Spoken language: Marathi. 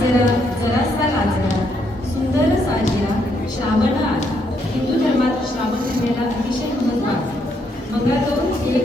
जरा जरासा लाजरा सुंदर साजिरा श्रावण आला. हिंदू धर्मात श्रावण महिन्याला अतिशय महत्त्व आहे. मंगळागौर हे